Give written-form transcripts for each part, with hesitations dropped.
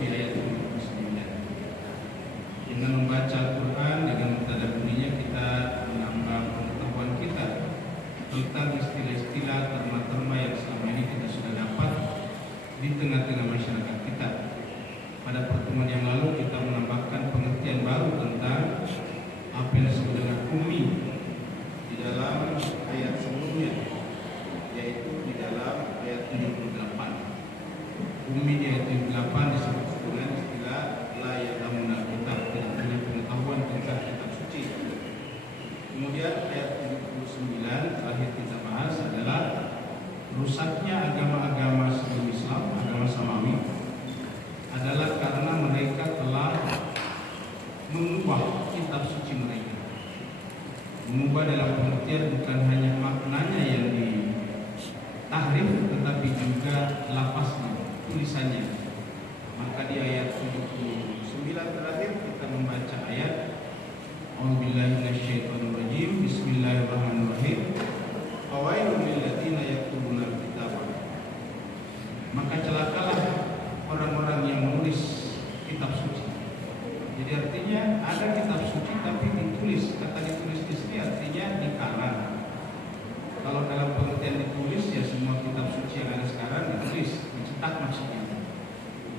di ayat 29. Dengan membaca Al-Quran, dengan mentadabburinya kita menambah pengetahuan kita tentang istilah-istilah terma-terma yang selama ini kita sudah dapat di tengah-tengah masyarakat kita. Pada pertemuan yang lalu kita menambahkan pengertian baru tentang apa yang disebut dengan ummi di dalam ayat sebelumnya, yaitu di dalam ayat 78. Ummi di ayat 78 disebut dengan istilah la ya'lamuna kitab, tidak punya pengetahuan tentang kitab suci. Kemudian ayat 79 terakhir kita bahas adalah rusaknya agama-agama sebelum Islam, agama Samawi, adalah karena mereka telah mengubah kitab suci mereka. Mengubah dalam pengertian bukan hanya maknanya yang ditahrif, tetapi juga lafaznya, tulisannya. Maka di ayat 79 terakhir kita membaca ayat A'udzubillahi minasyaitonirrajim, Bismillahirrahmanirrahim. Fawailul lil ladzina yaktubuna al-kitaba. Maka celakalah orang-orang yang menulis kitab suci. Jadi artinya ada kitab suci tapi ditulis. Kata ditulis di sini artinya dikarang. Kalau dalam pengertian ditulis ya semua kitab suci yang ada sekarang ditulis, dicetak maksudnya.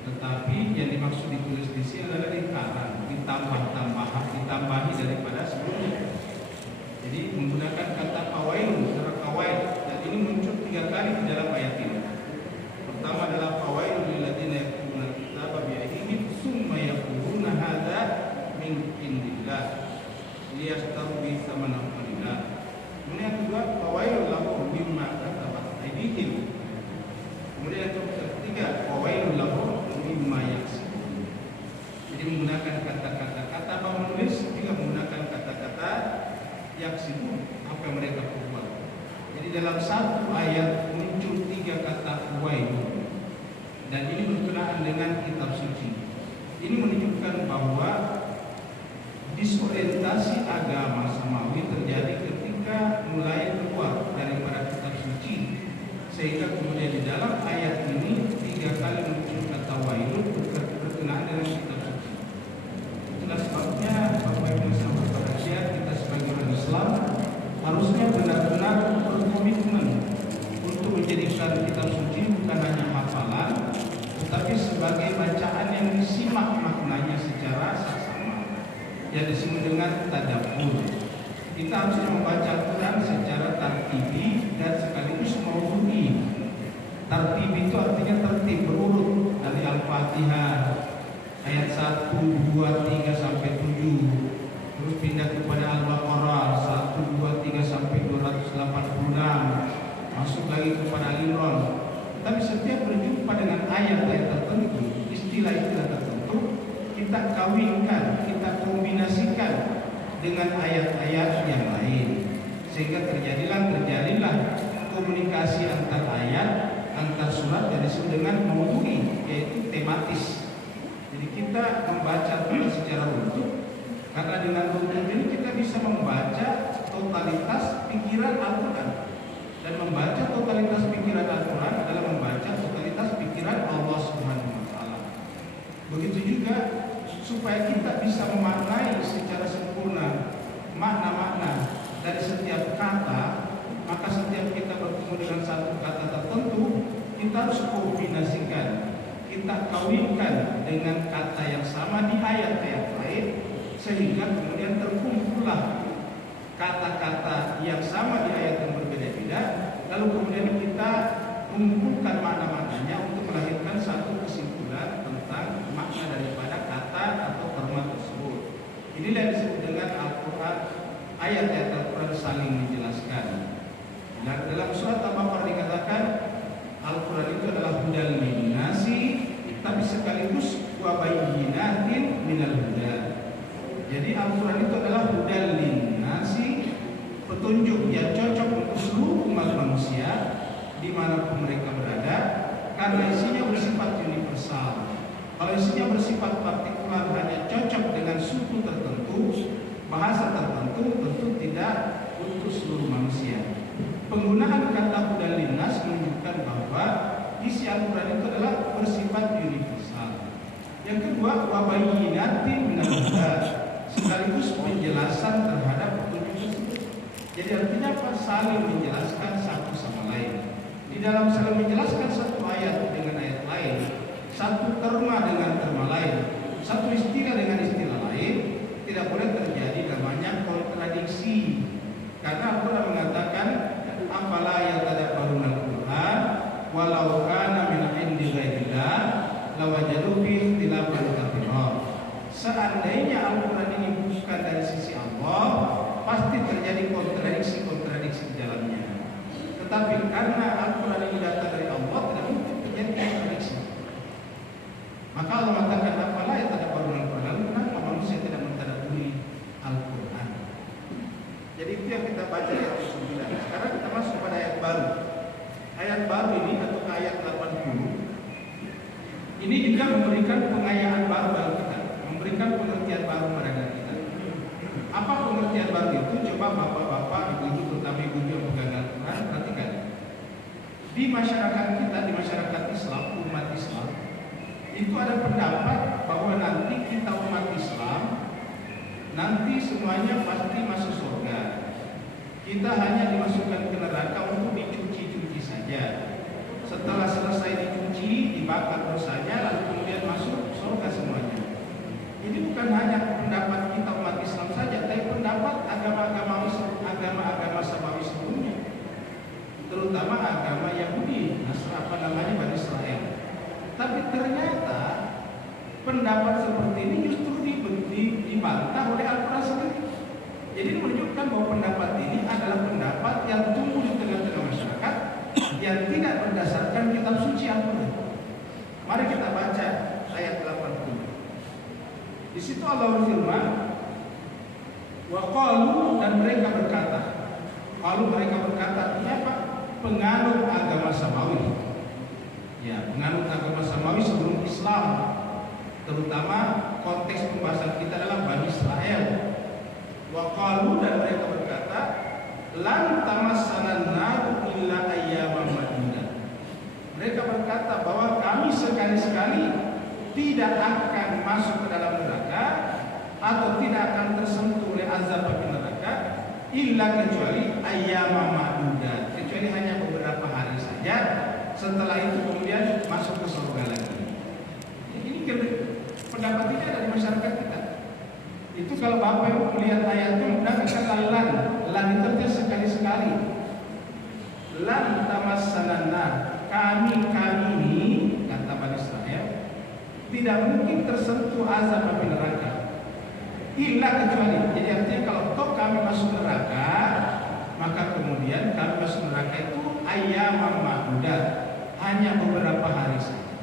Tetapi yang dimaksud ditulis di sini adalah dikarang, ditambahi daripada sebelumnya. Jadi menggunakan kata kawail, secara kawail, dan ini muncul 3 kali di dalam ayat ini. Pertama adalah fawailul lil ladzina yaktubuna al-kitaba bi aydihim tsumma yaquluna hadza min indillah liyastaru bi tsamanan qalila. Kemudian yang kedua, fawailul lahum mimma katabat aydihim. Kemudian yang ketiga, fawailul lahum mimma yaksibun. Jadi menggunakan kata-kata menulis, juga menggunakan kata-kata yaksibun, apa yang mereka perbuat. Jadi dalam satu ayat muncul 3 kata wail, dan ini berkenaan dengan kitab suci. Ini menunjukkan bahwa disorientasi agama Samawi terjadi ketika mulai keluar daripada kitab suci, sehingga kemudian di dalam ayat ini 3 kali muncul kata wail berkenaan dengan kitab suci. Itulah sebabnya Bapak Ibu sahabat sekalian, kita sebagai orang Islam harusnya benar-benar berkomitmen untuk menjadikan kitab suci bukan hanya hafalan, tetapi sebagai bacaan yang disimak maknanya secara saksama, yang disebut dengan tadabbur. Kita harusnya membaca Al-Quran secara tartibi dan sekaligus maudhu'i. Tartibi itu artinya tertib, berurut dari Al-Fatihah ayat 1, 2, 3 sampai 7. Terus pindah kepada Al-Baqarah 1, 2, 3 sampai 286. Masuk lagi kepada Al-Imran. Tapi setiap berjumpa dengan ayat-ayat tertentu, istilah-istilah tertentu, kita kawinkan, kita kombinasikan dengan ayat-ayat yang lain, sehingga terjadilah komunikasi antar ayat, antar surat yang disebut dengan maudhu'i, yaitu tematis. Jadi kita membaca secara utuh, karena dengan utuh ini kita bisa membaca totalitas pikiran Al-Quran. Dan membaca totalitas pikiran Al-Quran adalah membaca totalitas pikiran Allah Subhanahu wa Ta'ala. Begitu juga supaya kita bisa memaknai secara sempurna makna-makna dari setiap kata, maka setiap kita bertemu dengan satu kata tertentu, kita harus kombinasikan, kita kawinkan dengan kata yang sama di ayat-ayat lain, sehingga kemudian terkumpullah kata-kata yang sama di ayat yang berbeda-beda, lalu kemudian kita mengumpulkan makna-maknanya untuk melahirkan satu kesimpulan tentang makna daripada kata atau terma tersebut. Inilah yang disebut dengan Al-Quran, ayat-ayat Al-Quran saling menjelaskan. Dan dalam surat Al-Baqarah dikatakan Al-Quran itu adalah hudal linnasi, tapi sekaligus wa bayyinatin minal huda. Jadi Al-Quran itu adalah hudal linnasi, petunjuk yang cocok untuk seluruh umat manusia dimanapun mereka berada, karena isinya bersifat universal. Kalau isinya bersifat partikular, hanya cocok dengan suku tertentu, bahasa tertentu, tentu tidak untuk seluruh manusia. Penggunaan kata hudal linnas menunjukkan bahwa isi Al-Quran itu adalah bersifat universal. Yang kedua, wabayyinatin minal huda, sekaligus penjelasan terhadap petunjuk tersebut. Jadi artinya apa? Saling menjelaskan satu sama lain. Di dalam saling menjelaskan satu ayat dengan ayat lain, satu terma dengan terma lain, satu istilah dengan istilah lain, tidak boleh terjadi namanya kontradiksi. Karena Al-Quran mengatakan, afala yatadabbaruna al-Quran walau kana min 'indi ghairillah lawajadu fihi ikhtilafan katsira. Seandainya Al-Quran ini bukan dari sisi Allah, pasti terjadi kontradiksi di dalamnya. Tetapi karena Al-Quran ini datang dari Allah, tidak mungkin terjadi kontradiksi. Maka Allah mengatakan, afala yatadabbaruna al-Quran, kenapa manusia tidak mentadabburi Al-Quran? Jadi itu yang kita baca ayat 9. Sekarang kita masuk pada ayat baru. Ayat baru ini atau ayat 80 ini juga memberikan pengayaan baru bagi kita, memberikan pengertian baru pada kita. Apa pengertian baru itu? Coba bapak-bapak, ibu-ibu, terutama ibu-ibu yang pegang Al-Quran, perhatikan. Di masyarakat kita, di masyarakat Islam, umat Islam, itu ada pendapat bahwa nanti kita umat Islam, nanti semuanya pasti masuk surga. Kita hanya dimasukkan ke neraka untuk dicuci-cuci saja. Setelah selesai dicuci, dibakar dosanya, lalu kemudian masuk surga semuanya. Ini bukan hanya pendapat kita umat Islam saja, tapi pendapat agama-agama samawi sebelumnya, terutama agama Yahudi, Bani Israel. Tapi ternyata pendapat seperti ini justru dibantah oleh Al-Quran sendiri. Jadi menunjukkan bahwa pendapat ini adalah pendapat yang tumbuh di tengah-tengah masyarakat, yang tidak berdasarkan kitab suci Al-Quran. Mari kita baca ayat 80. Di situ Allah berfirman, wa qalu, dan mereka berkata. Kalau mereka berkata artinya apa? Penganut agama samawi. Ya, penganut agama samawi sebelum Islam. Terutama konteks pembahasan kita adalah Bani Israel. Wa qalu, dan mereka berkata, lan tamassanan nar illa ayyaman ma'dudah. Mereka berkata bahwa kami sekali-sekali tidak akan masuk ke dalam neraka atau tidak akan tersentuh oleh azab api neraka illa kecuali ayyaman ma'dudah, kecuali hanya beberapa hari saja. Setelah itu kemudian masuk ke surga lagi. Ini pendapat ini ada di masyarakat kita. Itu kalau Bapak Ibu melihat ayatnya, mudah kata lan itu artinya sekali-sekali. Lan tamassanan nar, kami ini, kata Bani Israel, tidak mungkin tersentuh azab api neraka illa kecuali. Jadi artinya kalau toh kami masuk neraka, maka kemudian kami masuk neraka itu ayyaman ma'dudah, hanya beberapa hari saja.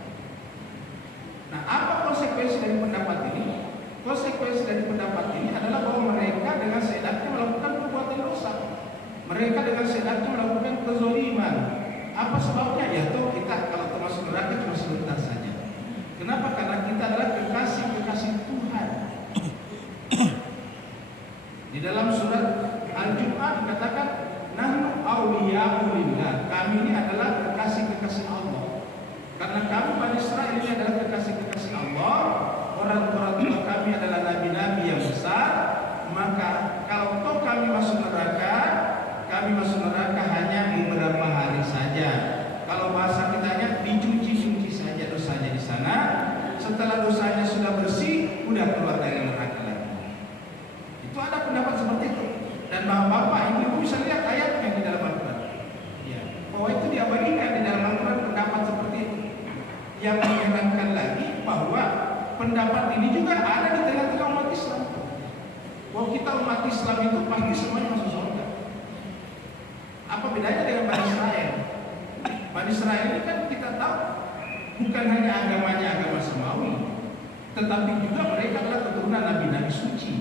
Nah, apa konsekuensi dari pendapat ini? Konsekuensi dari pendapat ini adalah bahwa mereka dengan seenaknya melakukan perbuatan dosa. Mereka dengan seenaknya melakukan kezaliman. Apa sebabnya? Ya toh kita kalau termasuk neraka cuma sebentar saja. Kenapa? Karena kita adalah kekasih Tuhan. Di dalam surat Al-Jum'ah dikatakan, nahnu awliya'u lillah, kami ini adalah kekasih Allah. Karena kami Bani Israel ini adalah kekasih Allah, orang-orang tua kami adalah nabi-nabi yang besar, maka kalau toh kami masuk neraka hanya beberapa hari saja. Kalau bahasa kitanya dicuci-cuci saja dosanya di sana. Setelah dosanya sudah bersih, udah keluar dari neraka lagi. Itu ada pendapat seperti itu. Dan bapak ibu bisa lihat ayatnya di dalam Al-Quran. Ya, bahwa itu diabadikan di dalam Al-Quran pendapat seperti itu. Yang mengingatkan lagi bahwa pendapat ini juga ada di tengah-tengah umat Islam. Bahwa kita umat Islam itu pasti semuanya masuk surga. Apa bedanya dengan Bani Israel? Bani Israel ini kan kita tahu bukan hanya agamanya agama samawi, tetapi juga mereka adalah keturunan nabi-nabi suci.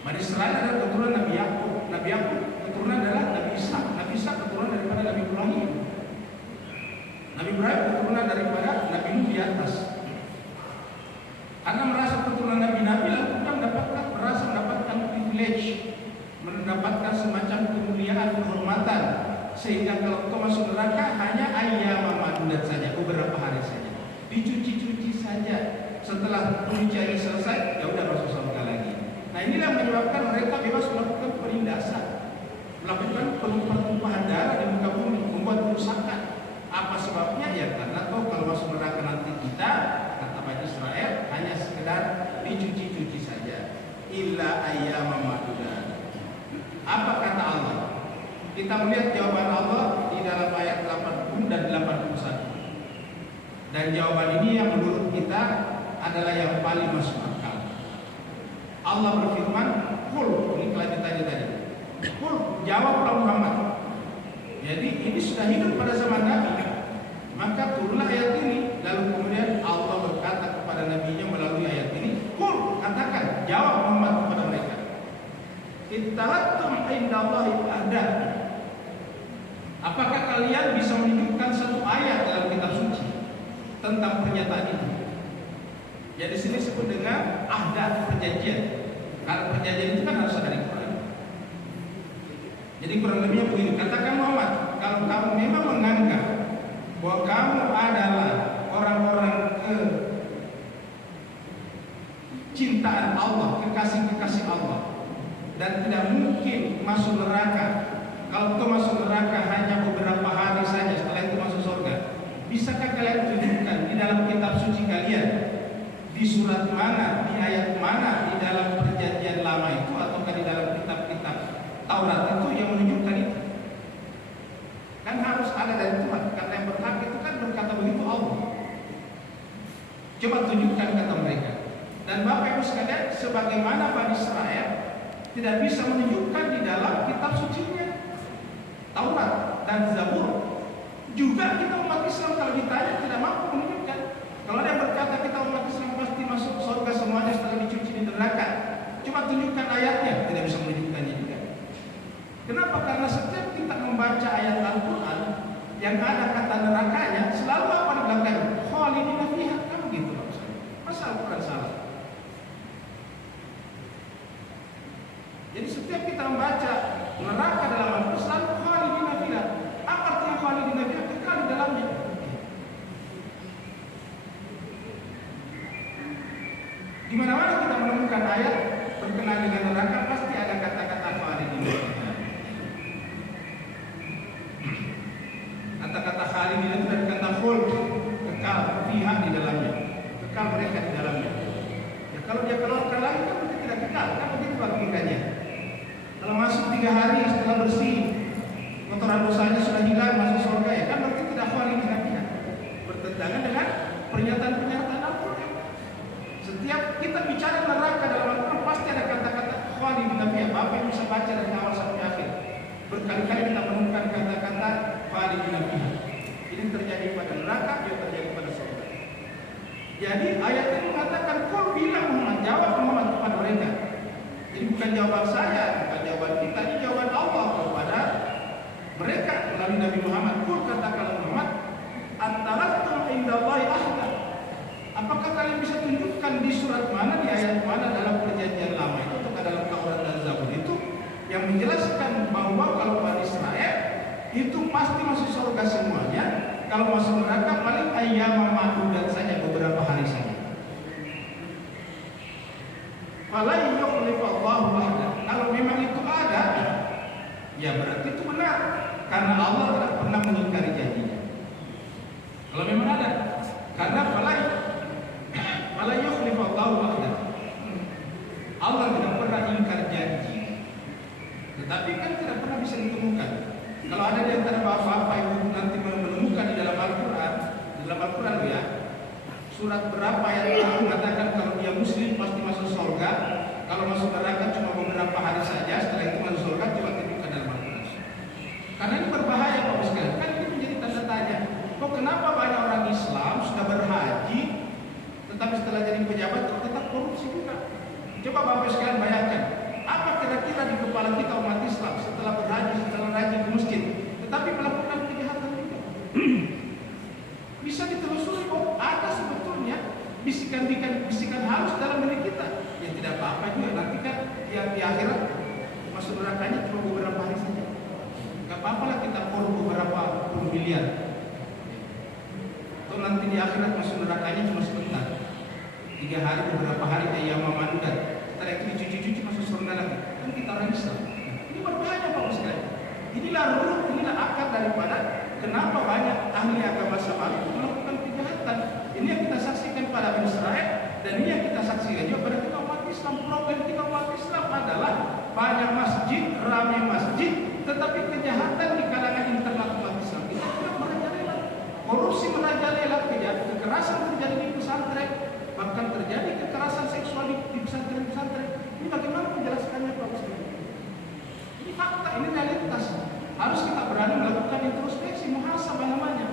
Bani Israel adalah keturunan Nabi Yakub. Nabi Yakub keturunan adalah Nabi Ishak. Nabi Ishak keturunan daripada Nabi Ibrahim. Nabi Ibrahim keturunan daripada Nabi Nuh di atas. Karena merasa keturunan Nabi-Nabi, lalu kita merasa mendapatkan privilege, mendapatkan semacam kemuliaan, kehormatan, sehingga kalau kau masuk neraka hanya ayyaman ma'dudat saja, beberapa hari saja, dicuci-cuci saja. setelah pengujiannya selesai, ya udah masuk surga lagi. Nah inilah yang menyebabkan mereka bebas melakukan penindasan, melakukan pertumpahan darah di muka bumi, membuat kerusakan. Apa sebabnya? Ya karena kalau masuk neraka nanti kita, kata Bani Israel, hanya sekedar dicuci-cuci saja. Illa ayyaman ma'dudat. Apa kata Allah? Kita melihat jawaban Allah di dalam ayat 80 dan 81. Dan jawaban ini yang menurut kita adalah yang paling masuk akal. Allah berfirman, "Qul," ini kelanjutannya tadi. "Qul," jawablah Muhammad. Jadi ini sudah hidup pada zaman Nabi. Maka turunlah ayat ini. Lalu kemudian Allah berkata kepada nabinya melalui ayat ini, "Qul," katakan, jawab Muhammad kepada mereka. "Ittakhadtum indallahi ahda." Apakah kalian bisa menunjukkan satu ayat dalam kitab suci tentang pernyataan itu? Jadi di sini disebut dengan ahda, perjanjian. Karena perjanjian itu kan harus ada di Quran. Jadi kurang lebihnya begini, katakan Muhammad, kalau kamu memang menganggap bahwa kamu adalah orang-orang kecintaan Allah, kekasih-kekasih Allah, dan tidak mungkin masuk neraka. Kalau itu masuk neraka hanya beberapa hari saja, setelah itu masuk surga. Bisakah kalian tunjukkan di dalam kitab suci kalian, di surat mana, di ayat mana, di dalam perjanjian lama itu, ataukah di dalam kitab-kitab Taurat itu yang menunjukkan itu? Kan harus ada dari Tuhan, karena yang berhak itu kan berkata begitu Allah. Coba tunjukkan, kata mereka. Dan Bapak Ibu sekalian, sebagaimana Bani Israel tidak bisa menunjukkan di dalam kitab sucinya Taurat dan Zabur, juga kita umat Islam kalau ditanya tidak mampu menunjukkan. Kalau ada yang berkata kita umat Islam pasti masuk surga semuanya setelah dicuci di neraka, coba tunjukkan ayatnya, tidak bisa menunjukkannya juga. Kenapa? Karena setiap kita membaca ayat Al-Quran yang ada kata nerakanya, selalu apa di belakang? Khalidina fiha, kan begitu maksudnya. Masa Al-Quran salah? Jadi setiap kita membaca neraka dalam Al-Quran selalu khalidina fiha. Apa artinya khalidina fiha? Kekal di dalamnya. Di mana-mana kita menemukan ayat berkenaan dengan neraka pasti ada kata-kata khalidina fiha. Kata-kata khalidina itu dari kata khuld, kekal, fiha di dalamnya, kekal mereka di dalamnya. Ya kalau dia keluarkan lagi kan berarti tidak kekal, kan begitu logikanya. Kalau masuk 3 hari setelah bersih, kotoran dosanya sudah hilang, masuk surga, ya kan berarti tidak khalidina fiha. Bertentangan dengan pernyataan-pernyataan Al-Quran. Setiap kita bicara neraka dalam Al-Quran pasti ada kata-kata khalidina fiha. Bapak yang bisa baca dari awal sampai akhir. Berkali-kali kita menemukan kata-kata khalidina fiha. Ini terjadi pada neraka, juga terjadi pada surga. Jadi ayat ini mengatakan, "Qul," bilang Muhammad, jawab Muhammad kepada mereka. Jadi bukan jawaban saya, bukan jawaban kita, ini jawaban Allah kepada mereka melalui Nabi Muhammad. "Qul," katakan Muhammad, "Attakhadtum indallahi ahda." Apakah kalian bisa tunjukkan di surat mana, di ayat mana dalam perjanjian lama itu atau dalam Taurat dan Zabur itu yang menjelaskan bahwa kalau Bani Israel itu pasti masuk surga semuanya, kalau masuk neraka paling ayyaman ma'dudat saja, beberapa hari saja. Fala yukhlifallahu wa'dah. Kalau memang itu ada, ya berarti itu benar, karena Allah tidak pernah mengingkari janjinya. Kalau memang ada, karena fala yukhlifallahu wa'dah. Allah tidak pernah ingkar janji. Tetapi kan tidak pernah bisa ditemukan. Kalau ada di antara bapak-bapak ibu nanti menemukan di dalam Al-Quran ya, surat berapa yang mengatakan kalau dia muslim pasti masuk surga, kalau masuk neraka cuma beberapa hari saja, setelah itu masuk surga, coba tunjukkan dalam Al-Quran. Karena ini berbahaya Bapak sekalian. Kan ini menjadi tanda tanya. Kok kenapa banyak orang Islam sudah berhaji, tetapi setelah jadi pejabat tetap korupsi juga? Coba Bapak sekalian bayangkan. Apa kira-kira di kepala kita umat Islam setelah berhaji, setelah rajin ke masjid, tetapi melakukan kejahatan juga? Bisa ditelusuri kok, ada sebetulnya bisikan halus dalam diri kita. Ya tidak apa-apa juga, nanti kan yang di akhirat masuk nerakanya cuma beberapa hari saja. Gak apa-apa lah kita korup beberapa puluh miliar. Atau nanti di akhirat masuk nerakanya cuma sebentar. 3 hari beberapa hari ayam mandat, setelah itu dicuci-cuci masuk surga lagi. Kan kita orang Islam. Ini berbahaya Bapak sekalian. Inilah root, inilah akar daripada kenapa banyak ahli agama Samawi melakukan kejahatan. Ini yang kita saksikan pada Israel dan ini yang kita saksikan juga pada kita umat Islam. Problem kita umat Islam adalah banyak masjid, ramai masjid, tetapi kejahatan di kalangan internal umat Islam kita tidak merajalela. Korupsi merajalela, kekerasan terjadi di pesantren, bahkan terjadi kekerasan seksual di pesantren-pesantren. Ini bagaimana menjelaskannya Pak Ustaz? Ini fakta, ini realitas. Harus kita berani melakukan introspeksi, muhasabah namanya.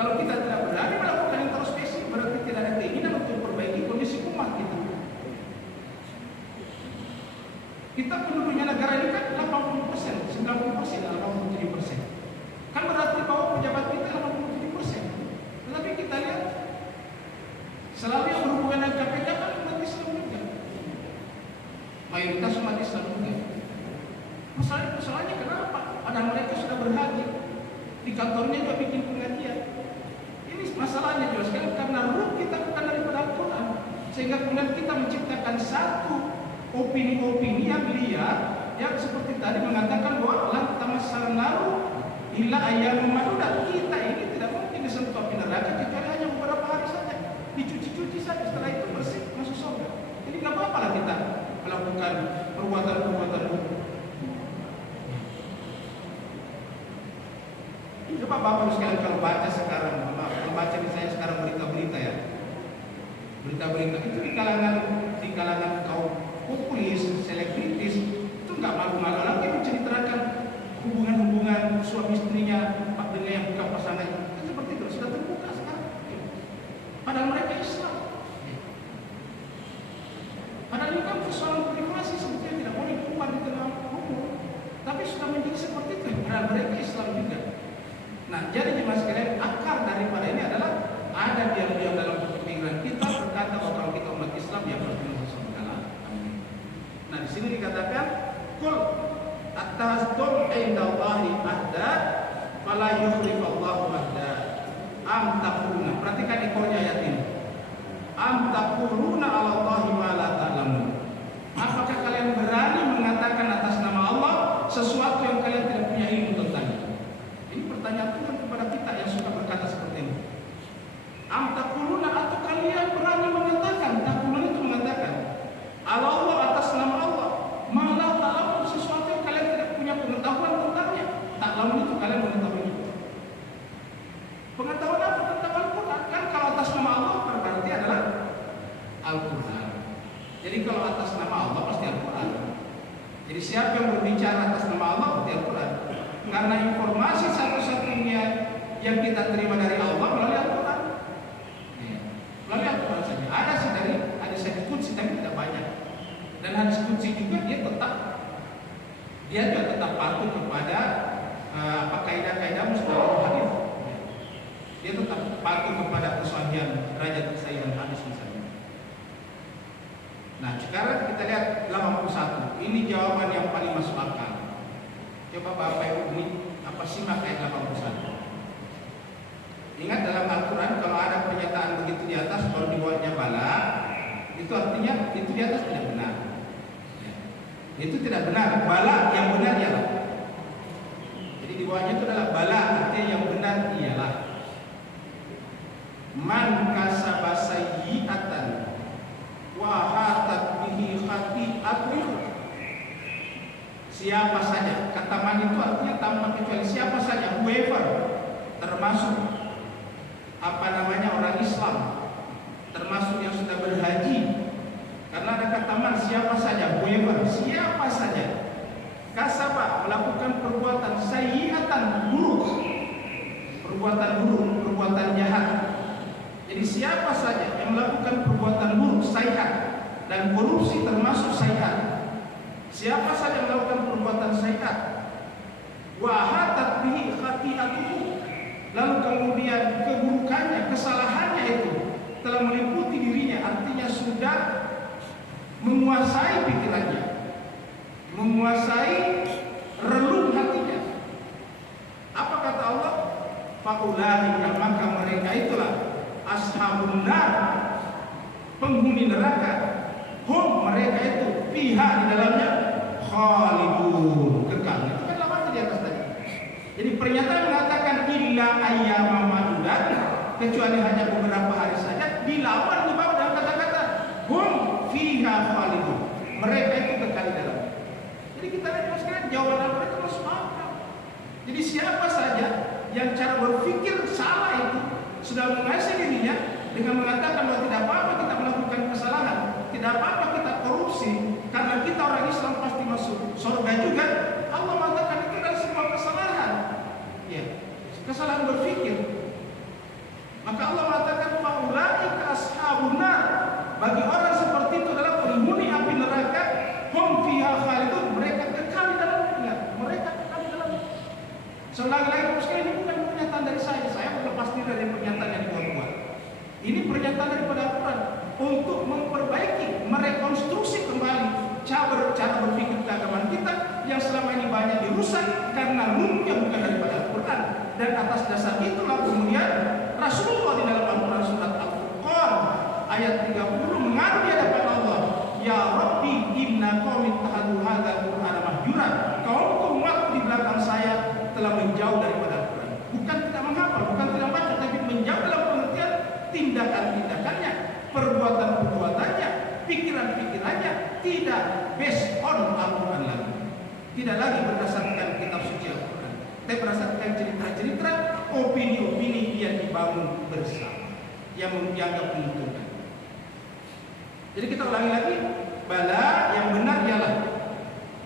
Kalau kita tidak berani melakukan introspeksi, berarti tidak ada keinginan untuk memperbaiki kondisi umat kita. Kita penduduknya negara ini kan 80%, 90%, 87%. Kan berarti bahwa pejabat kita 87%. Tetapi kita lihat selalu yang berhubungan dengan KPK kan umat Islam juga. Mayoritas umat Islam juga. Masalahnya kenapa? Padahal mereka sudah berhaji, di kantornya juga bikin pengajian. Ini masalahnya jelas sekali karena ruh kita bukan daripada Al-Quran, sehingga kemudian kita menciptakan satu opini-opini yang liar, yang seperti tadi mengatakan bahwa lan tamassalan naru illa ayyamun ma'dudat. Kita ini tidak mungkin disentuh api neraka kecuali hanya beberapa hari saja, dicuci-cuci saja, setelah itu bersih masuk surga. Jadi nggak apa-apa lah kita melakukan perbuatan-perbuatan buruk. Coba Bapak sekalian kalau baca sekarang, kalau baca misalnya sekarang berita-berita ya, berita-berita itu di kalangan kaum populis, selebritis itu nggak malu-malu lagi menceritakan hubungan suami istrinya, dengan yang bukan pasangan itu seperti itu sudah terbuka sekarang. Padahal mereka Islam. Padahal ini kan persoalan privasi sebetulnya tidak boleh diumbar di tengah umum, tapi sudah menjadi seperti itu. Padahal mereka Islam juga. Nah, jadi jemaah sekalian, akar daripada ini adalah ada diam-diam dalam pemikiran kita berkata bahwa kalau kita umat Islam ya harus masuk dalam. Nah, di sini dikatakan kul at-tasdum indallahi ahda fala yukhlifallahu ahda am taquluna. Perhatikan ekornya ayat ini. Am taquluna 'ala Allahi ma la ta'lamun. Apakah kalian berani mengatakan atas nama Allah sesuatu yang kalian tidak punya ilmu tentangnya? Pertanyaan Tuhan kepada kita yang suka berkata seperti ini. Am taquluna, atau kalian berani mengatakan, taqulun itu mengatakan Allah atas nama Allah, malah ta'lamun, sesuatu yang kalian tidak punya pengetahuan tentangnya. Ta'lamun itu kalian mengetahui. Pengetahuan apa tentang Al-Quran? Kan kalau atas nama Allah berarti adalah Al-Quran. Jadi kalau atas nama Allah pasti Al-Quran. Jadi siapa yang berbicara atas nama Allah berarti Al-Quran. Karena informasi satu-satunya yang kita terima dari Allah melalui Al-Quran. Melalui Al-Quran saja. Ada sih dari hadis qudsi tapi tidak banyak. Dan hadis qudsi juga dia juga tetap patuh kepada kaidah-kaidah musnad hadis. Dia tetap patuh kepada kesahihan derajat kesahihan hadis misalnya. Nah, sekarang kita lihat 81. Ini jawaban yang paling masuk akal. Coba Bapak Ibu ini simak ayat 81. Ingat dalam Al-Quran kalau ada pernyataan begitu di atas baru di bawahnya bala, itu artinya itu di atas tidak benar. Itu tidak benar. Bala yang benar ialah. Jadi di bawahnya itu adalah bala, artinya yang benar ialah man kasaba sayyi'atan wa hatat bihi khati'atuhu. Siapa saja, kata man itu artinya tanpa kecuali siapa saja, whoever, termasuk orang Islam, termasuk yang sudah berhaji. Karena ada kata man, siapa saja, whoever, siapa saja kasaba, melakukan perbuatan sayyi'atan, buruk, perbuatan jahat. Jadi siapa saja yang melakukan perbuatan buruk, sayyi'at, dan korupsi termasuk sayyi'at. Siapa saja yang melakukan perbuatan sayyi'at, wa hatat bihi khati'atuhu, lalu kemudian keburukannya, kesalahannya itu telah meliputi dirinya, artinya sudah menguasai pikirannya, menguasai relung hatinya. Apa kata Allah? Faulaika, maka mereka itulah ashabun nar, penghuni penghuni neraka, hum mereka itu fiha di dalamnya khalidun, kekal. Itu kan lafaz di atas tadi. Jadi pernyataan mengatakan illa ayyama ma'dudat, kecuali hanya beberapa hari saja, dilawan di bawah dalam kata-kata hum fiha khalidun, mereka itu kekal di dalamnya. Jadi kita lihat sekalian jawaban Al-Quran itu masuk akal. Jadi siapa saja yang cara berpikir salah itu sudah mengasih dirinya dengan mengatakan bahwa tidak apa-apa kita melakukan kesalahan, tidak apa-apa kita korupsi, karena kita orang Islam pasti masuk surga juga. Allah mengatakan itu adalah sebuah kesalahan, ya, kesalahan berpikir. Maka Allah mengatakan faulaika ashabun nar, bagi orang seperti itu adalah penghuni api neraka, hum fiha khalidun, mereka kekal di dalamnya, mereka kekal di dalamnya. Selagi-lagi sekali ini bukan pernyataan dari saya berlepas diri dari pernyataan yang dibuat-buat. Ini pernyataan daripada Al-Quran untuk memperbaiki, merekonstruksi kembali cara berpikir keagamaan kita yang selama ini banyak dirusak karena ruhnya bukan daripada Al-Quran. Dan atas dasar itulah kemudian Rasulullah di dalam Al-Quran surat Al-Furqan ayat 30 mengadu di hadapan Allah, ya Rabbi inna qaumi ittakhadhu hadzal Qur'ana mahjura, kaumku umat di belakang saya telah menjauh daripada Al-Quran. Bukan tidak menghafal, bukan tidak baca, tapi menjauh dalam pengertian tindakan-tindakannya, perbuatan-perbuatannya, pikiran-pikirannya tidak based on Al-Quran lagi, tidak lagi berdasarkan kitab suci Al-Quran, tapi berdasarkan cerita-cerita, opini-opini yang dibangun bersama, yang dianggap menguntungkan. Jadi kita ulangi lagi, bala yang benar ialah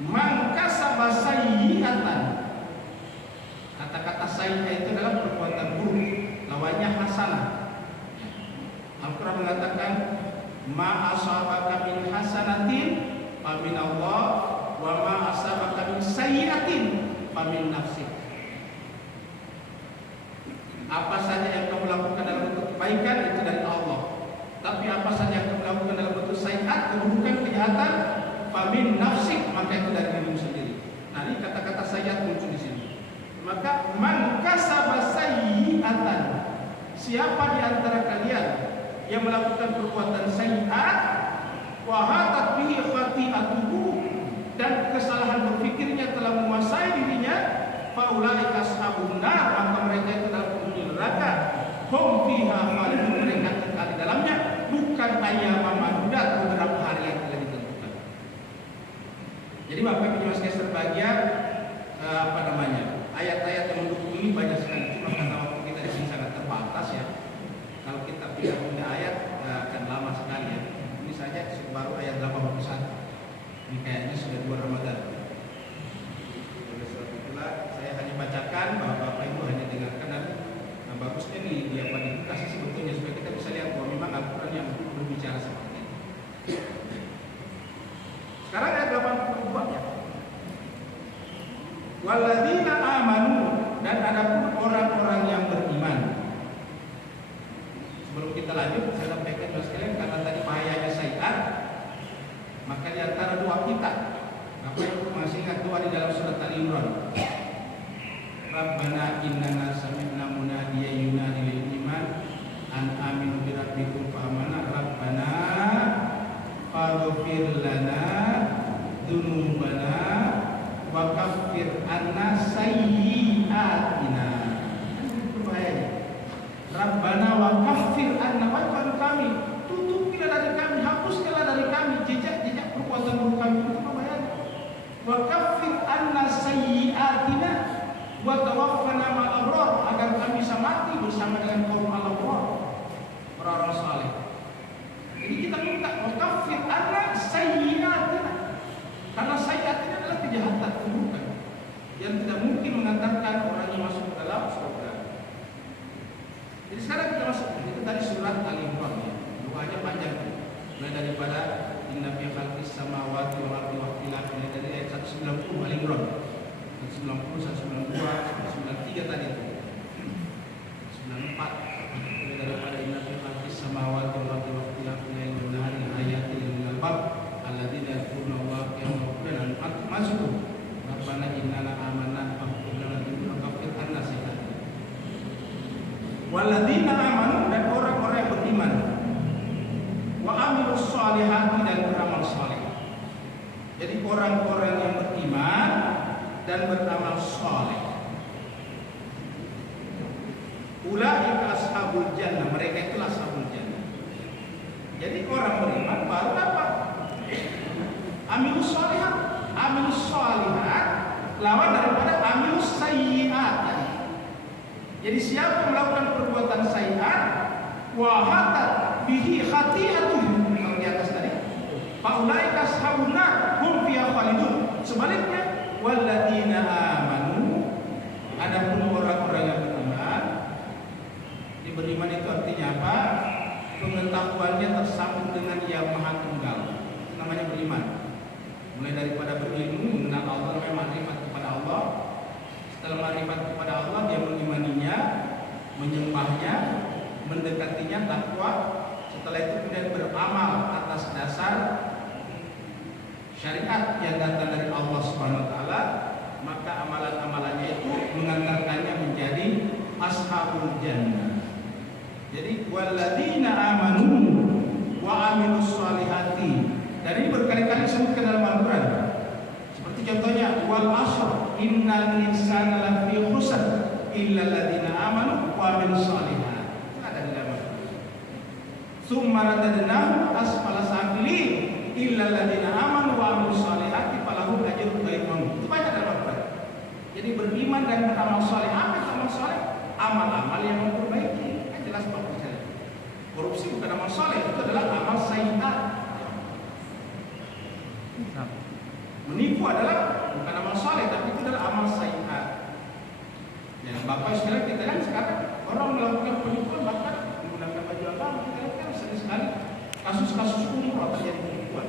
man kasaba sayyi'atan. Kata-kata sayyi'ah itu adalah perbuatan buruk, lawannya hasanah. Al-Quran mengatakan ma asabaka min hasanatin famin Allah wa ma asabaka min sayyi'atin famin nafsik. Apa saja yang kamu lakukan dalam bentuk kebaikan itu dari Allah, tapi apa saja yang kamu lakukan dalam bentuk sayyi'at, keburukan, kejahatan, famin nafsik, maka itu dari dirimu sendiri. Nah, ini kata-kata sayyi'at muncul di sini. Maka man kasaba sayyi'atan, siapa di antara kalian yang melakukan perbuatan sayyi'at wa hatat bihi khati'atuhu, dan kesalahan berpikirnya telah menguasai dirinya, faulaika ashabun nar, maka mereka itu adalah penghuni neraka, hum fiha khalidun, mereka kekal di dalamnya, bukan ayyaman ma'dudat, beberapa hari yang telah ditentukan. Jadi Bapak Ibu yang berbahagia, ayat-ayat yang mendukung ini banyak sekali. Cuma karena waktu kita di sini sangat terbatas ya. Kalau kita pindah ayat akan lama sekali ya. Ini saja baru ayat 81. Ini kayaknya sudah 2 Ramadan. Oleh sebab itulah saya hanya bacakan, bahwa Bapak Ibu hanya dengarkan, dan bagusnya nih dia dikasih sebetulnya supaya kita bisa lihat bahwa memang Al-Quran yang berbicara seperti ini. Sekarang ayat 82 ya. Walladzina amanu, dan adapun orang-orang yang beriman. Sebelum kita lanjut, saya sampaikan juga sekalian, karena tadi bahayanya sayyi'at, maka di antara doa kita, Bapak Ibu masih ingat doa di dalam surat Al-Imran, Rabbana innana sami'na munadiyan yunadi lil iman an aminu bi rabbikum fa amanna rabbana faghfir lana dzunubana wa kaffir anna sayyi'atina. Itu bahayanya. Rabbana wa kaffir anna, wahai kami, tutupilah dari kami, hapuskanlah dari kami jejak-jejak perbuatan buruk kami. Itu bahayanya. Wa kaffir anna sayyi'atina wa tawaffana ma'al abrar, agar kami bisa mati bersama dengan kaum al-abrar, orang-orang saleh. Jadi kita minta wa kaffir anna sayyi'atina, karena sayyi'at ini adalah kejahatan, keburukan yang tidak mungkin mengantarkan orang yang masuk ke dalam surga. Jadi sekarang kita masuk, itu tadi surat Al-Imran ya. Doanya panjang, mulai daripada inna fi khalqis samawati wal ardi wa ikhtilafil laili, dari ayat 190 Al-Imran, 190, 192, 193 tadi itu, 94, mulai daripada inna fi khalqis samawati wal ardi wa ikhtilafil laili wan nahari ayatin lil albab alladzina yadhkuruna Allaha qiyaman wa qu'udan, masuk Rabbana innana amanna faghfir lana dzunubana wa kaffir anna sayyi'atina. Walladzina amanu, dan orang-orang yang beriman, wa amilus sholihati dan beramal saleh. Jadi orang-orang yang beriman dan beramal saleh. Ulaika ashabul jannah, mereka itulah ashabul jannah. Jadi orang beriman baru apa? Amilus sholihat. Amilus sholihat lawan daripada amilus sayyiat tadi. Jadi siapa melakukan perbuatan sayyiat wa hatat bihi khati'atuhu, kalau di atas tadi, faulaika ashabun nar hum fiha khalidun. Sebaliknya, walladzina amanu, adapun orang-orang yang beriman. Beriman itu artinya apa? Pengetahuannya tersambung dengan Yang Maha Tunggal. Itu namanya beriman. Mulai daripada berilmu, mengenal Allah, makrifat kepada Allah. Setelah makrifat kepada Allah, dia mengimaninya, menyembahnya, mendekatinya, takwa. Setelah itu kemudian beramal atas dasar syariat yang datang dari Allah Subhanahu wa taala, maka amalan-amalannya itu mengantarkannya menjadi ashabul jannah. Jadi walladzina amanu wa amilus sholihati. Dan ini berkali-kali disebutkan dalam Al-Qur'an. Seperti contohnya wal 'ashr innal insana lafi khusr illa alladzina amanu wa amilus sholihat. Itu ada di dalam Al-Qur'an. Tsumma radadnahu asfala safilin illa alladzina amanu wa amilus sholihati falahum ajrun ghairu mamnun. Itu banyak dalam Al-Qur'an. Jadi beriman dan beramal saleh. Apa itu amal saleh? Amal-amal yang memperbaiki. Jelas bagus sekali. Korupsi bukan amal saleh, itu adalah amal sayyiat. Menipu adalah bukan amal saleh, tapi itu adalah amal sayyiat. Ya, Bapak sekalian, kita kan sekarang orang melakukan penipuan bahkan menggunakan baju agama. Kita lihat kan sering sekali kasus-kasus umrah terjadi penipuan.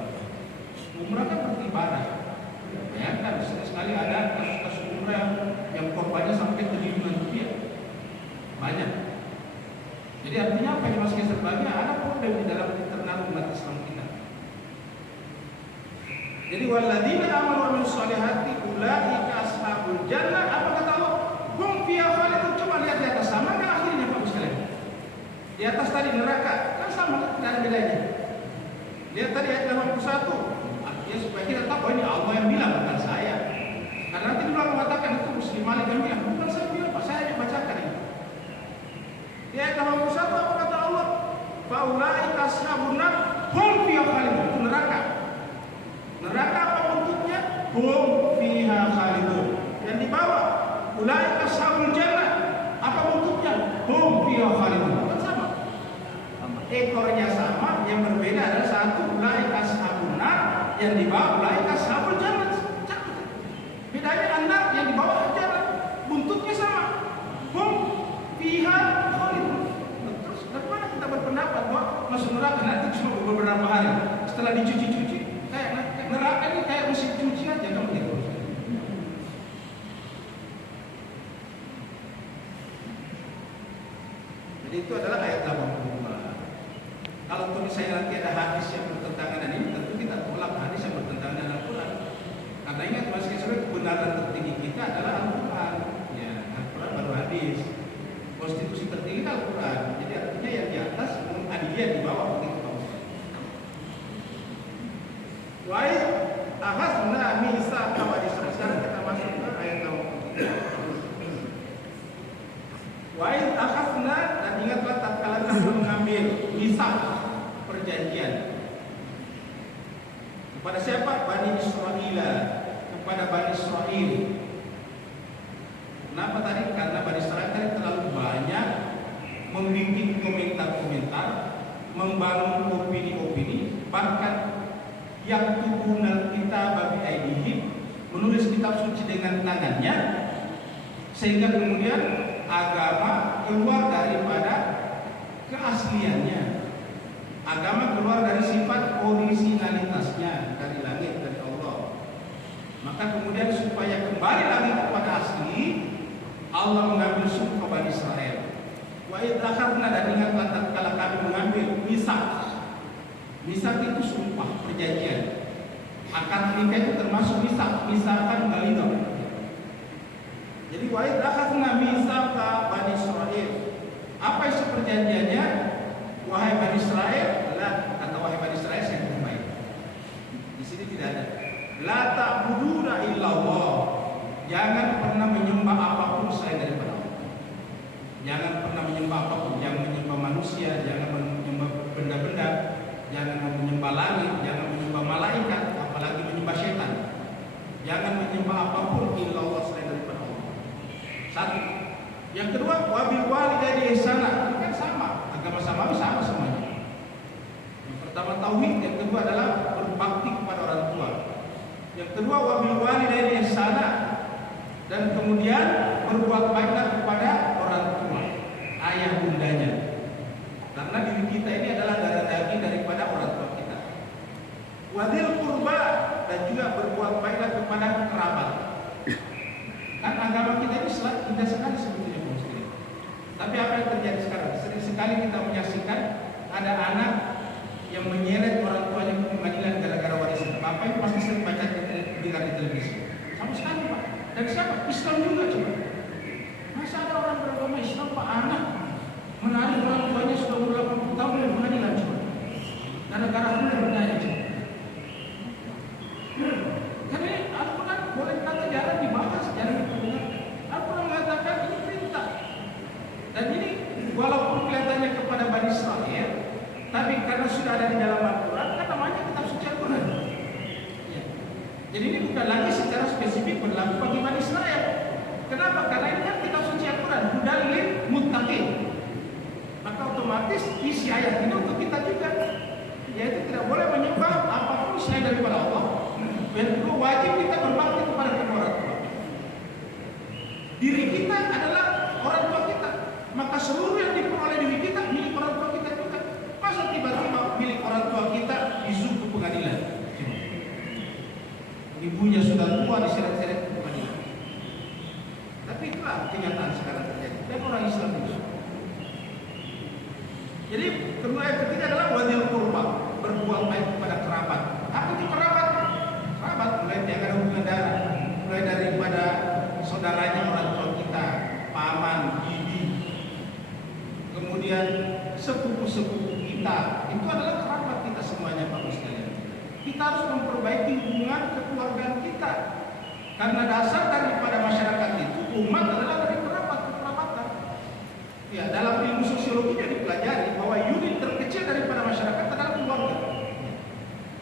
Umrah kan beribadah. Ya kan sering sekali ada kasus-kasus umrah yang korbannya sampai triliunan rupiah. Banyak. Jadi artinya apa yang masih serbagnya ada problem di dalam internal umat Islam kita. Jadi walladzina amanu wa amilus sholihati ulaika ashabul jannah. Apa kata Allah? Hum fiha khalidun. Coba lihat di atas, sama kan akhirnya Pak sekalian. Di atas tadi neraka kan sama, tidak ada bedanya. Lihat tadi ayat 81. Artinya supaya kita tahu ini Allah yang bilang, bukan saya. Karena nanti dia mengatakan itu Muslim Malik yang bilang, bukan saya bilang, Pak, saya hanya bacakan ini. Di ayat 81 apa kata Allah? Faulaika ashabun nar hum fiha khalidun. Itu neraka. Neraka apa bentuknya? Hum fiha khalidun. Yang di bawah ulaika ashabul jannah. Apa bentuknya? Hum fiha khalidun. Kan sama. Ekornya sama, yang berbeda adalah satu ulaika ashabun nar, yang di bawah ulaika ashabul jannah. Bedanya anak yang di bawah jannah. Bentuknya sama. Hum fiha khalidun. Terus bagaimana kita berpendapat bahwa masuk neraka nanti cuma beberapa hari setelah dicuci-cuci? Kayak neraka ini kayak mesin cuci aja kamu gitu. Jadi itu adalah ayat 82. Kalau tulis saya nanti ada hadis yang bertentangan dengan ini, tentu kita tolak hadis yang bertentangan dengan Al-Quran. Karena ingat mas sebenarnya kebenaran tertinggi kita adalah Al-Quran. Ya, Al-Quran baru hadis. Konstitusi tertinggi Al-Quran. Jadi artinya yang di atas, adilnya di bawah begitu. Wahai ahasna misa kawadi. Sekarang kita masuk ke ayat 83. Wahai ahasna, dan ingatlah tatkala kamu mengambil misa perjanjian kepada siapa? Bani Israel. Kepada Bani Israel. Kenapa tadi? Karena Bani Israel tadi terlalu banyak membimbing komentar-komentar, membangun opini-opini, bahkan yang tubuhna kita bagi aidihim, menulis kitab suci dengan tangannya, sehingga kemudian agama keluar daripada keasliannya. Agama keluar dari sifat originalitasnya dari langit, dari Allah. Maka kemudian supaya kembali lagi kepada asli, Allah mengambil sumpah Bani Israel. Wa idh akhadna, dan ingatlah tatkala kami mengambil misak. Misak itu sumpah perjanjian. Akad nikah itu termasuk misak, misakan ghalidha. Jadi wa idh akhadna misaka Bani Israel. Apa isi perjanjiannya? Wahai Bani Israel, lah kata wahai Bani Israel, saya jangan menyembah langit, jangan menyembah malaikat, apalagi menyembah setan. Jangan menyembah apapun illallah selain daripada Allah. Satu. Yang kedua, wabil walidaini ihsana. Ini kan sama, agama samawi sama semuanya. Yang pertama tauhid, yang kedua adalah berbakti kepada orang tua. Yang kedua, wabil walidaini ihsana, dan kemudian berbuat baiklah kepada orang tua, ayah bundanya. Karena diri kita ini adalah darah daging daripada orang tua kita. Wadil kurba, dan juga berbuat baiklah kepada kerabat. Kan agama kita ini indah sekali sebetulnya, Muslim. Tapi apa yang terjadi sekarang? Sering sekali kita menyaksikan ada anak yang menyeret orang tuanya ke pengadilan gara-gara warisan. Bapak itu pasti sering baca dengar di televisi. Sama sekali, Pak. Dan siapa? Islam juga coba. Masa ada orang beragama Islam, Pak, anak menarik orang tuanya sudah umur 80 tahun di pengadilan coba. Gara-gara benar berdaya coba. Karena Al-Quran boleh kata jarang dibahas, jarang diperdengar. Al-Quran mengatakan ini perintah. Dan ini walaupun kelihatannya kepada Bani Israel, tapi karena sudah ada di dalam Al-Quran, kan namanya kitab suci Al-Quran. Ya. Jadi ini bukan lagi secara spesifik berlaku bagi Bani Israel. Kenapa? Karena ini kan kitab suci Al-Quran, hudal lil muttaqin. Maka otomatis isi ayat ini untuk kita juga, yaitu tidak boleh menyembah apapun selain daripada Allah. Dan kedua, wajib kita berbakti kepada kedua orang tua. Diri kita adalah orang tua kita, maka seluruh yang diperoleh diri kita milik orang tua kita juga. Masa tiba-tiba milik orang tua kita disuruh ke pengadilan? Ibunya sudah tua diseret-seret ke pengadilan. Tapi itulah kenyataan sekarang terjadi. Dan orang Islam juga. Jadi kedua yang ketiga adalah wadil kurba, berbuat baik kepada kerabat. Apa itu kerabat? Kerabat mulai dari hubungan darah, mulai daripada saudaranya orang tua kita, paman, bibi, kemudian sepupu-sepupu kita, itu adalah kerabat kita semuanya, Bapak sekalian. Kita harus memperbaiki hubungan kekeluargaan kita, karena dasar daripada masyarakat itu umat adalah dari kerabat kekerabatan. Ya, dalam ilmu sosiologinya dipelajari bahwa unit terkecil daripada masyarakat adalah keluarga.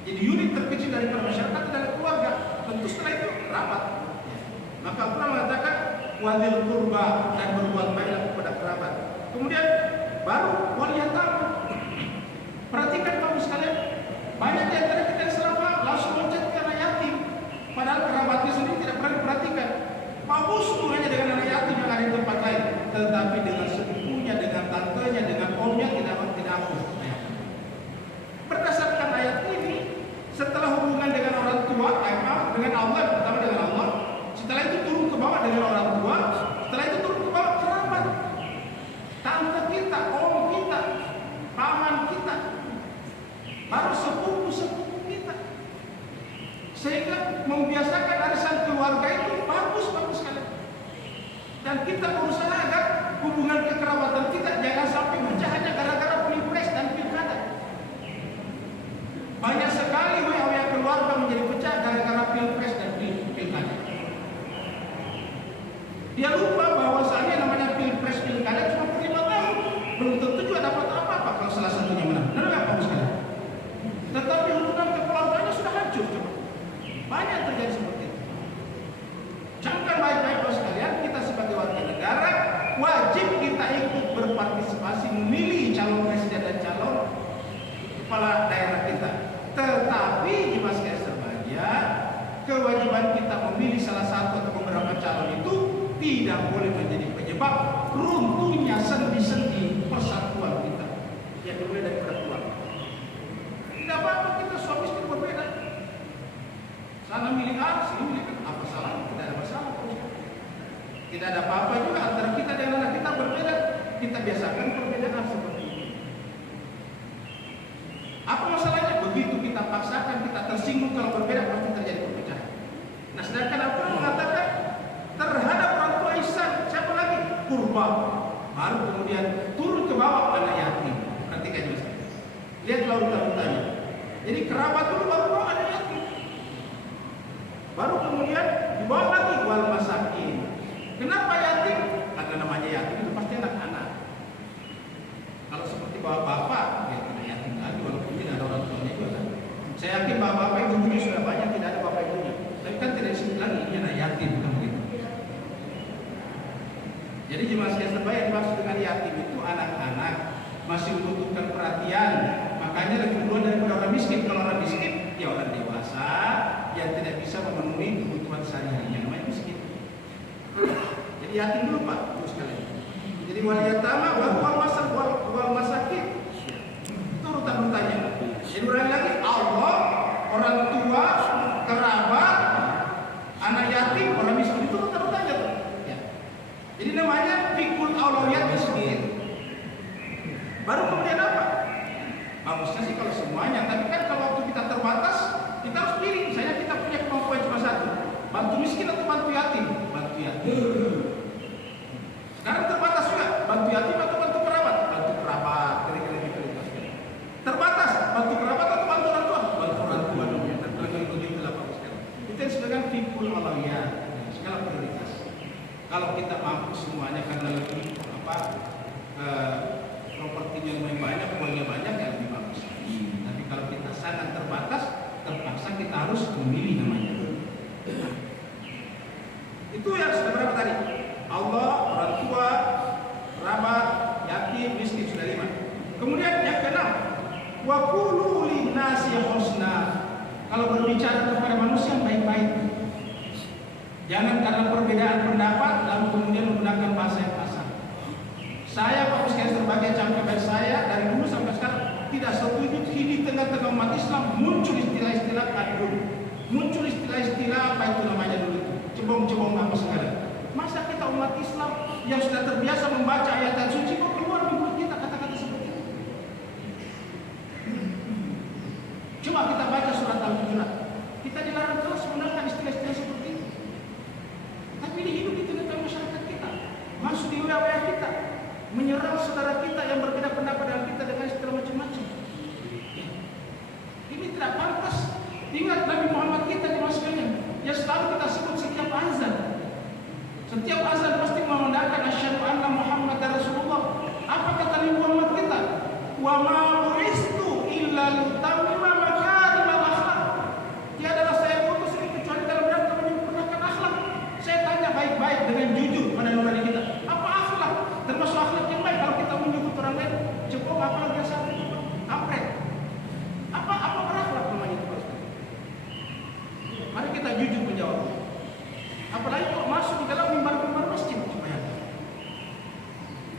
Jadi unit terkecil daripada masyarakat adalah keluarga. Tentu setelah itu kerabat. Maka Allah mengatakan wadil kurba, dan berbuat baiklah kepada kerabat. Kemudian baru wal yatama. Perhatikan Bapak sekalian, banyak di antara kita yang selama langsung loncat ke anak yatim, padahal kerabatnya sendiri tidak pernah diperhatikan. Bagus hanya dengan anak yatim yang ada di tempat lain, tetapi dengan sepupunya, dengan tantenya, dengan omnya tidak hapus. Berdasarkan ayat ini, setelah hubungan dengan orang tua, dengan Allah, pertama dengan Allah, setelah itu turun ke bawah dengan orang tua, setelah itu turun ke bawah kerabat, tante kita, om kita, paman kita, baru sepupu-sepupu kita. Sehingga membiasakan arisan keluarga itu bagus sekali. Dan kita berusaha agar hubungan kekerabatan kita jangan sampai pecah hanya gara-gara pilpres dan pilkada. Banyak sekali wilayah keluarga menjadi pecah gara-gara pilpres dan pilkada. Dia lupa bahwasanya namanya pilpres pilkada cuma 5 tahun, belum tentu juga dapat apa-apa kalau salah satunya menang. Benar nggak Pak sekalian? Tetapi hubungan kekeluarganya sudah hancur. Banyak terjadi seperti itu. Camkan baik-baik Bapak sekalian, kita sebagai warga negara wajib kita ikut berpartisipasi memilih calon presiden dan calon kepala daerah kita. Tetapi jemaah sekalian serbahagia, kewajiban kita memilih salah satu atau beberapa calon itu tidak boleh menjadi penyebab runtuhnya sendi-sendi persatuan kita yang dimulai dari keluarga. Tidak apa-apa kita suami istri berbeda. Sana milih A, sini milih B, apa salah? Tidak ada masalah. Tidak ada apa-apa juga antara kita dengan anak kita berbeda. Kita biasakan perbedaan seperti ini. Apa masalahnya? Begitu kita paksakan, kita tersinggung kalau berbeda pasti terjadi perpecahan. Nah, sedangkan Al-Quran mengatakan terhadap orang tua ihsan, siapa lagi? Kurba. Baru kemudian turun ke bawah anak yatim. Perhatikan juga. Lihat urutan-urutannya. Jadi kerabat dulu baru bawah anak yatim. Baru kemudian dibawa lagi wal masakin. Kenapa yatim? Karena namanya yatim itu pasti anak-anak. Kalau seperti bapak-bapak, ya tidak yatim lagi walaupun tidak ada orang tuanya juga kan. Saya yakin bapak-bapak ibu-ibu sudah banyak tidak ada bapak ibunya. Tapi kan tidak disebut lagi ini anak yatim kan begitu. Jadi jemaah sekalian terbaik yang dimaksud dengan yatim itu anak-anak masih membutuhkan perhatian. Makanya lebih kedua daripada orang miskin. Kalau orang miskin ya orang dewasa yang tidak bisa memenuhi kebutuhan sehari-harinya, namanya miskin. Jadi yatim dulu Pak, terus sekalian. Jadi wal yatama wal masakin. Itu urutan-urutannya. Jadi ulangi lagi, Allah, orang tua, kerabat, anak yatim, orang miskin, itu urutan-urutannya tuh. Ya. Jadi namanya fikul aulawiyat miskin. Baru kemudian apa? Bagusnya sih kalau semuanya, tapi kan kalau waktu kita terbatas, kita harus pilih. Misalnya kita punya kemampuan cuma satu, bantu miskin atau bantu yatim? Bantu yatim. Sekarang terbatas juga, bantu yatim atau bantu kerabat? Bantu kerabat, kira-kira gitu. Terbatas, bantu kerabat atau bantu orang tua? Bantu orang tua dong. Dan kalau begitu lah bagus sekali. Itu yang disebutkan fikul aulawiyat, skala prioritas. Kalau kita mampu semuanya karena lebih propertinya lebih banyak, uangnya banyak, ya lebih bagus. Tapi kalau kita sangat terbatas, terpaksa kita harus memilih namanya. Itu yang sudah berapa tadi? Allah, orang tua, kerabat, yatim, miskin, sudah 5. Kemudian yang ke-6, wa qulu linnasi husna. Kalau berbicara kepada manusia baik-baik. Jangan karena perbedaan pendapat lalu kemudian menggunakan bahasa yang kasar. Saya Pak Sekalian sebagai camkan saya dari dulu sampai sekarang tidak setuju di tengah-tengah umat Islam muncul istilah-istilah kadun, muncul istilah-istilah apa itu namanya dulu itu, cebong-cebong apa segala. Masa kita umat Islam yang sudah terbiasa membaca ayat suci kok keluar di mulut kita kata-kata seperti itu? Coba kita baca surat Al-Hujurat, kita dilarang terus menggunakan istilah-istilah seperti itu. Tapi ini hidup di tengah-tengah masyarakat kita, masuk di wilayah kita, menyerang saudara kita yang berbeda pendapat dengan kita dengan istilah macam-macam. Ini tidak pantas. Ingat Nabi Muhammad kita di sekalian, yang selalu kita sebut setiap azan. Setiap azan pasti memandangkan asyhadu anna Muhammadar Rasulullah. Apa kata Nabi Muhammad kita? Wa ma bu'istu illa litammima makarimal akhlaq. Tiadalah saya utus ini kecuali dalam rangka menyempurnakan akhlak. Saya tanya baik-baik dengan jujur pada nurani kita. Apa akhlak? Termasuk akhlak yang baik kalau kita menyebut orang lain cukup akhlak biasa kampret. Apa berakhlak namanya itu? Mari kita jujur menjawab. Apalagi kalau masuk di dalam mimbar-mimbar masjid supaya.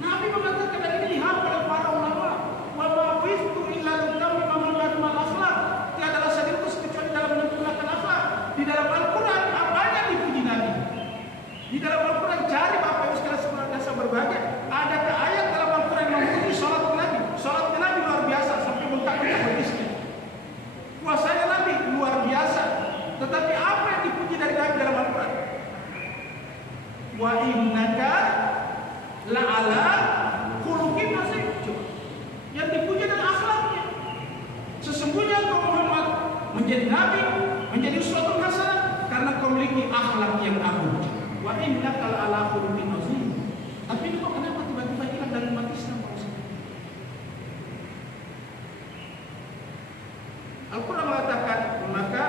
Nabi mengatakan dan ini dihafal oleh para ulama, wa ma bistu illa litamma makarimal akhlak. Tiadalah saya diutus kecuali dalam menyempurnakan akhlak. Di dalam Al-Qur'an apanya dipuji Nabi? Di dalam Al-Qur'an cari Bapak Ibu sekalian senantiasa berbahagia. Adakah ayat dalam Al-Qur'an yang memuji salat Nabi? Salat Nabi luar biasa sampai bengkak-bengkak betisnya. Puasanya Nabi luar biasa. Tetapi apa yang dipuji dari Nabi dalam Al-Qur'an? Wa innaka la'ala khuluqin azim. Yang dipuji adalah akhlaknya. Sesungguhnya kau Muhammad menjadi nabi, menjadi uswatun hasanah karena kau memiliki akhlak yang agung. Wa innaka la'ala khuluqin azim. Tapi ini kok kenapa tiba-tiba hilang dari umat Islam? Al-Quran mengatakan maka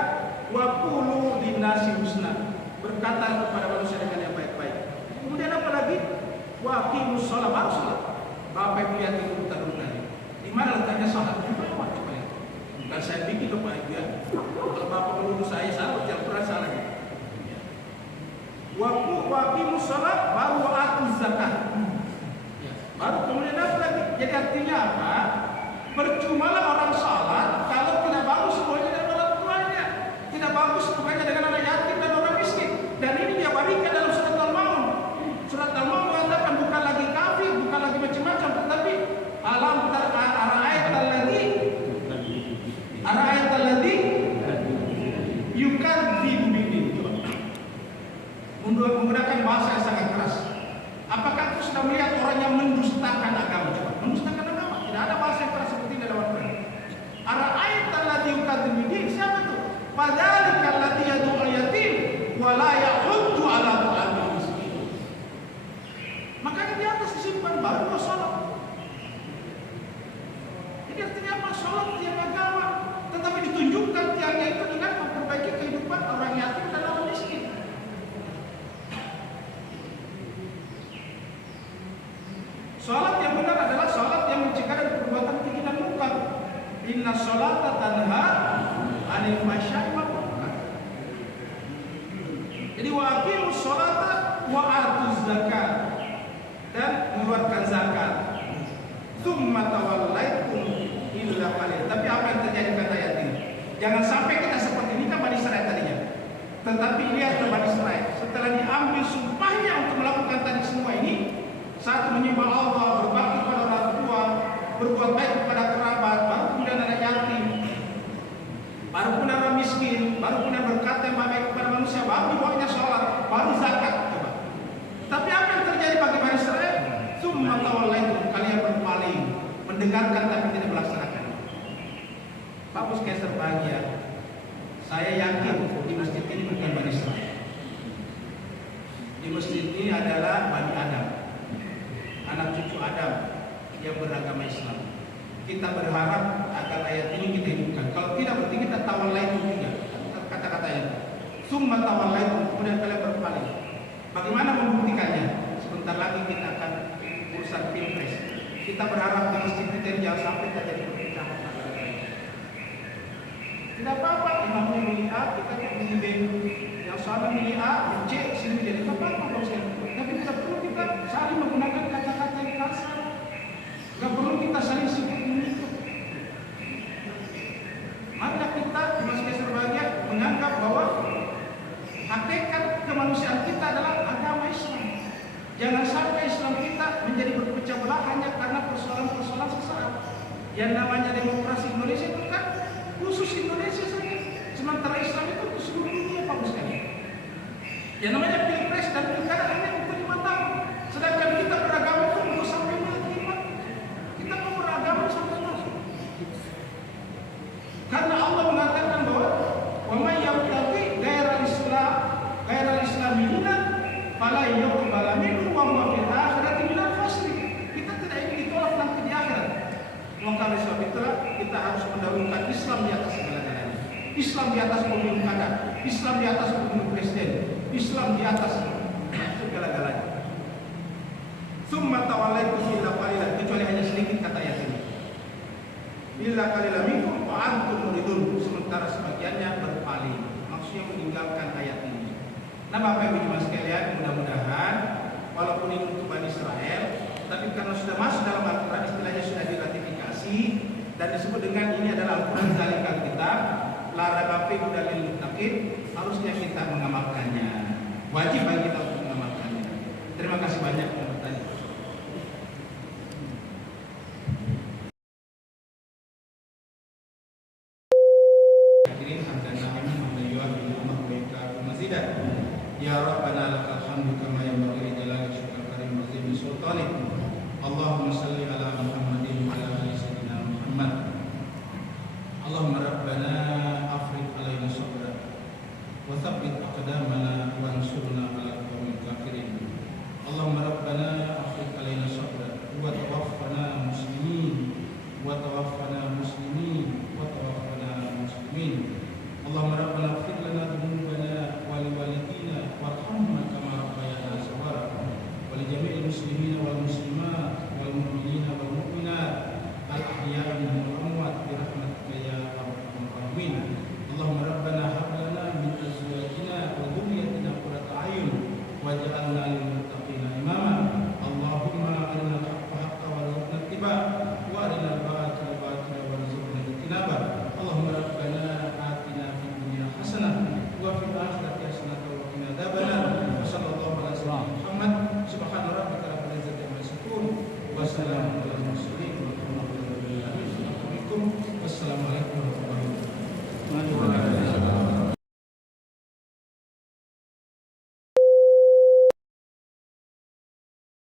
wa qulu linnasi husna. Berkata kepada manusia dengan yang baik-baik. Kemudian apa lagi? Wa aqimus shalah, baru salat. Bapak Ibu lihat itu tadi. Di mana letaknya salat? Di bawah coba lihat. Bukan saya bikin loh Pak Ibu ya. Kalau Bapak menuduh saya salah, jangan pernah salah ya. Wa aqimus shalah baru wa atuz zakat. Baru kemudian apa lagi? Jadi artinya apa? Percumalah orang salat kalau tidak bagus semuanya dengan orang tuanya, tidak bagus bukannya dengan anak yatim dan orang miskin. Dan ini dia berikan dalam surat Al-Maun. Surat Al-Maun mengatakan bukan lagi kafir, bukan lagi macam-macam, tetapi alam ara'ayat alladhi yukadzibu bidin. Menggunakan bahasa yang sangat keras. Apakah itu sudah melihat orang yang mendustakan agama? Coba, mendustakan agama. Tidak ada bahasa yang keras seperti ini dalam Al-Quran. Ara'ayat alladhi yukadzibu bidin. Siapa itu? Fadzalika alladhi yad'ul yatim wa la yahuddu ala ta'amil miskin. Makanya di atas disimpan baru salat. Jadi artinya apa? sholat tiang agama, tetapi ditunjukkan tiangnya itu dengan memperbaiki kehidupan orang yatim dan orang miskin. Sholat yang benar adalah sholat yang mencegah dari perbuatan keji dan munkar. Inna sholata tanha anil fahsya'i wal munkar. Jadi wa aqimus sholata wa atuz zakat, dan mengeluarkan zakat. Tsumma tawallaitum illa qalil. Tapi apa yang terjadi kata ayat ini? Jangan sampai kita seperti ini, kan Bani Israil tadinya. Tetapi lihat Bani Israil, setelah diambil sumpahnya untuk melakukan tadi semua ini, satu menyembah Allah, berbakti kepada orang tua, berbuat baik kepada kerabat, baru kemudian anak yatim, baru kemudian orang miskin, baru kemudian berkata yang baik kepada manusia, baru dibawanya sholat, baru zakat. Coba. Tapi apa yang terjadi bagi Bani Israil? Tsumma tawallaitum, kalian berpaling, mendengarkan tapi tidak melaksanakan. Pak Puskeser bahagia. Saya yakin di masjid ini bukan Bani Israil. Di masjid ini adalah Bani Adam, anak cucu Adam yang beragama Islam. Kita berharap agar ayat ini kita hidupkan. Kalau tidak, berarti kita tawallaitum juga. Kata-katanya tsumma tawallaitum, kemudian kalian berpaling. Bagaimana membuktikannya? Sebentar lagi kita akan urusan pilpres. Kita berharap di masjid kita jangan sampai terjadi perpecahan. Tidak apa-apa, imamnya milih A, kita milih B. Yang sana milih A, yang C, sini jadi apa-apa. Tapi tidak perlu kita saling menggunakan kata-kata yang kasar. Tidak perlu kita saling sebut itu. Maka kita di masjid berbahagia menganggap bahwa hakikat kemanusiaan kita adalah agama Islam. Jangan sampai Islam kita menjadi berpecah belah hanya karena persoalan-persoalan sesaat. Yang namanya demokrasi Indonesia itu kan khusus Indonesia saja. Sementara Islam itu ke seluruh dunia, Pak sekali. Yang namanya pilpres dan pilkada hanya untuk 5 tahun. Sedangkan kita beragama itu untuk sampai 5. Kita mau beragama sampai masuk. Karena Allah mengatakan bahwa wa may yabtaghi ghairal Islam dinan fala yuqbal minhu wa huwa fil akhirati minal khasirin. Kita tidak ingin ditolak nanti di akhirat. Maka oleh sebab itulah kita harus mendahulukan Islam di atas segala-galanya. Islam di atas pemilu kada, Islam di atas pemilu presiden, Islam di atas segala-galanya. Tsumma tawallaitum illa qalilan, kecuali hanya sedikit kata ayat ini. Illa qalilan minkum wa antum muridun, sementara sebagiannya berpaling. Maksudnya meninggalkan ayat ini. Nah, Bapak Ibu Jemaah sekalian, mudah-mudahan walaupun ini untuk Bani Israil, tapi karena sudah masuk dalam Al-Quran, istilahnya sudah diratifikasi dan disebut dengan ini adalah Al-Quran Zalikal Kitab, la raiba fihi hudal lil muttaqin, harusnya kita mengamalkannya. Wajib bagi kita untuk mengamalkannya. Terima kasih banyak yang bertanya. Hadirin hadana amin wa mazidah. Ya Rabbana lakal hamdu kama yanbaghi li jalali syukur karim azim sultanik. Allahumma salli ala Muhammadin wa ala ali sayyidina Muhammad. Allahumma rabbana afriq alaina sabra wa thabbit aqdamana wa ansurna ala qawmil kafirin. Allahumma rabbana afriq alaina sabra wa tawaffana muslimin wa tawaffana muslimin wa tawaffana muslimin. Allahumma rabbana ighfir lana dhunubana wa liwalidina warhamna kama rabbayana saghira wa li jami'il muslimina wal muslimat wal mu'minina wal mu'minat al ahya'i minhum wal amwat bi rahmatika ya arhamar rahimin. Allahumma rabbana hab lana min azwajina wa dhurriyyatina qurrata a'yun waj'alna lil muttaqina imama. Allahumma arina al-haqqa haqqan warzuqna ittiba'a wa arina al-batila batila warzuqna ijtinaba. Allahumma rabbana hasanah wa fil akhirati hasanah wa qina adzabannar. Wassallallahu ala sayyidina Muhammad subhana rabbika rabbil izzati amma yasifun wa salamun alal mursalin walhamdulillahi rabbil alamin. Assalamualaikum warahmatullahi wabarakatuh.